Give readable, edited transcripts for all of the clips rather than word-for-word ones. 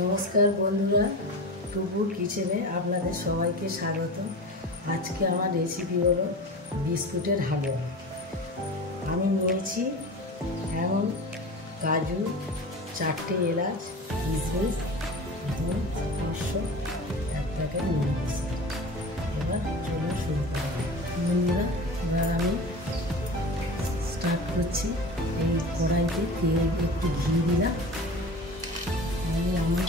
নমস্কার বন্ধুরা, টুপুর কিচেনে আপনাদের সবাইকে স্বাগত। আজকে আমার রেসিপি হলো বিস্কুটের হালুয়া। আমি নিয়েছি এখন কাজু, 4টে এলাচ, কিশমিশ, দুধ 500, 1 প্যাকেট নুন দিয়েছি। এবার চলুন শুরু করা যাক। বন্ধুরা, এবার আমি স্টার্ট করছি। এই কড়াইতে তেল একটু ঘি দিলাম। আমি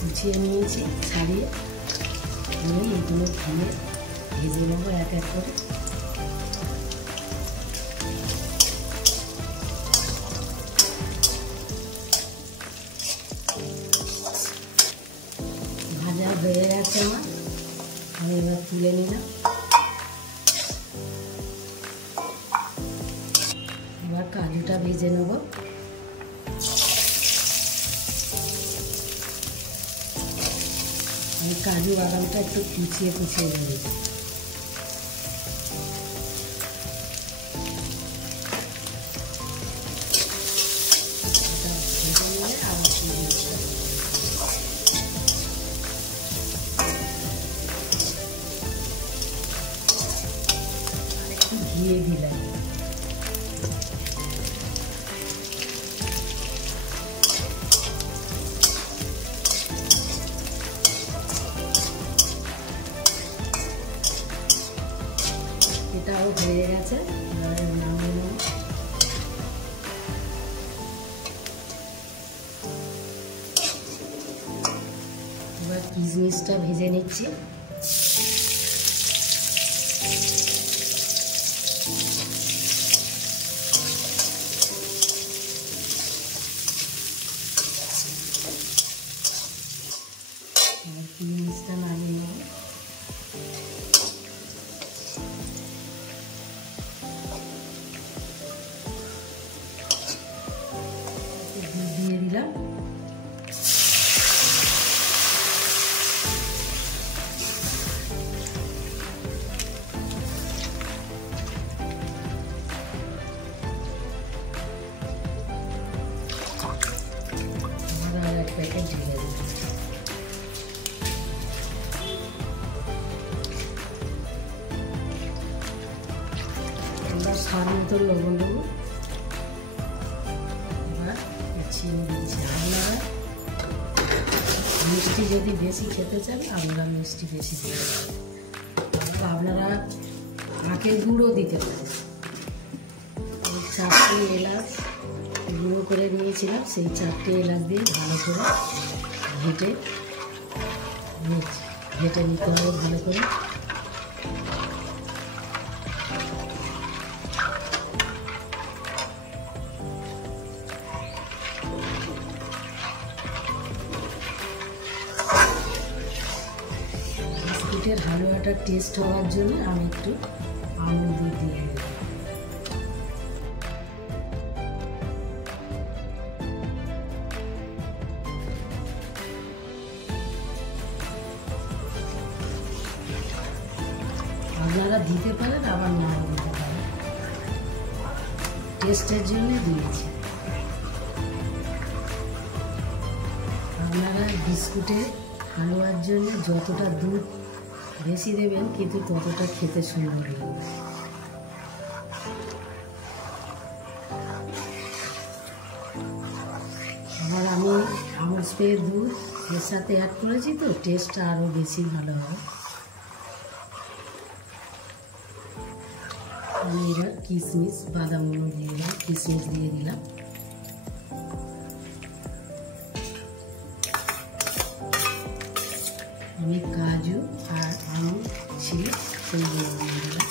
গুছিয়ে নিয়েছি, ছাড়িয়ে আমি এগুলো ঘিয়ে ভেজে নেবো এক এক করে। ভাজা হয়ে গেছে আমার, আমি এবার তুলে নিলাম। এবার কাজুটা ভেজে নেবো। আমি কাজু বাদামটা একটু কুচিয়ে দিই। একটু ঘিয়ে দিলাম। এটাও হয়ে গেছে, নামিয়ে নেব। এবার কিশমিশটা ভেজে নিচ্ছি। কিশমিশটা নামিয়ে নেব। দিয়ে দিলাম। আর 1 প্যাকেট ঢেলে দিলাম। এবার স্বাদ মতো লবণ দেবো। এবার চিনি দিচ্ছি। আপনারা মিষ্টি যদি বেশি খেতে চান, আপনারা মিষ্টি বেশি দিতে পারেন। আপনারা আখের গুঁড়ো দিতে পারেন। 4টে এলাচ গুঁড়ো করে নিয়েছিলাম, সেই 4টে এলাচ দিয়ে ভালো করে ঘেটে নিতে হবে ভালো করে। বিস্কুটের হালুয়াটা টেস্ট হওয়ার জন্য আমি একটু আমুল দুধ দিয়ে দেব। আপনারা দিতে পারেন, আবার নাও দিতে পারেন, টেস্টের জন্য দিয়েছি। আপনারা বিস্কুটের হালুয়ার জন্য যতটা দুধ বেশি দেবেন, কিন্তু ততটা খেতে সুন্দর লাগবে। আবার আমি আমুল স্প্রে দুধ এর সাথে অ্যাড করেছি, তো টেস্টটা আরও বেশি ভালো হবে। আমি এবার কিশমিশ বাদামগুলো দিয়ে দিলাম, কিশমিশ দিয়ে দিলাম। আমি কাজু আর আমুল ছিল সেইগুলো দিয়ে দিলাম।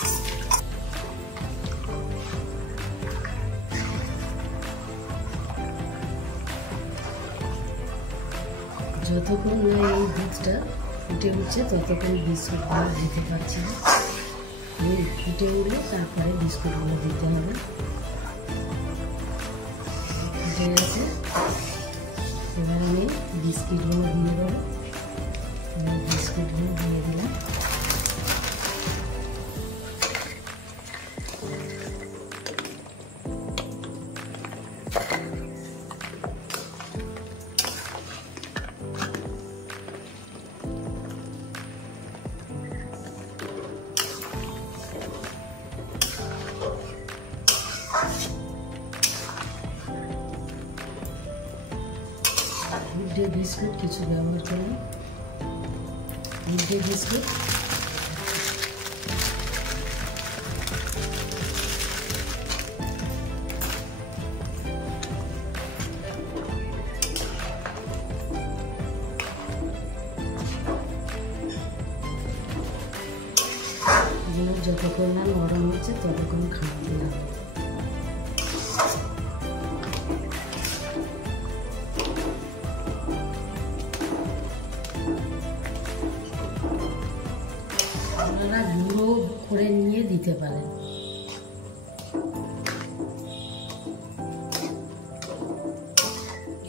যতক্ষণ না এই দুধটা ফুটে উঠছে, ততক্ষণ বিস্কুটগুলো দিতে পারছি না। ফুটে উঠলে তারপরে বিস্কুটগুলো দিতে হবে। ফুটে গেছে, এবার আমি বিস্কুটগুলো দিয়ে দেবো। বিস্কুটগুলো দিয়ে দিলাম। গুড ডে বিস্কুট কিছু ব্যবহার করলাম। গুড ডে বিস্কুট যতক্ষণ না নরম হচ্ছে ততক্ষণ খাওয়াতে হবে। আপনারা গুঁড়ো করে নিয়ে দিতে পারেন।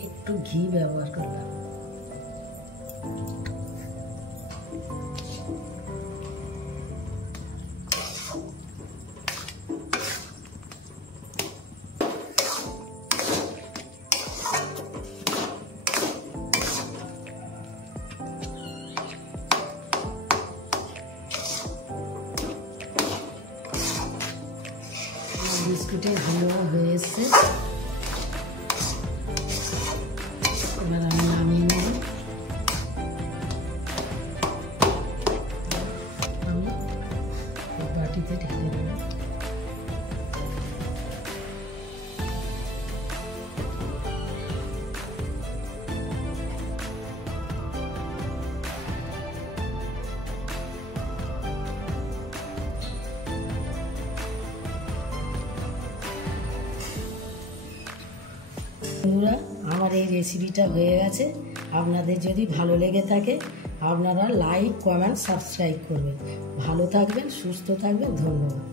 একটু ঘি ব্যবহার করলাম। বিস্কুটের হালুয়া হয়ে এসছে, এবার আমি নামিয়ে নেব। আমি বাটিতে ঢেলে দেব। বন্ধুরা, আমার এই রেসিপিটা হয়ে গেছে। আপনাদের যদি ভালো লেগে থাকে আপনারা লাইক, কমেন্ট, সাবস্ক্রাইব করবেন। ভালো থাকবেন, সুস্থ থাকবেন। ধন্যবাদ।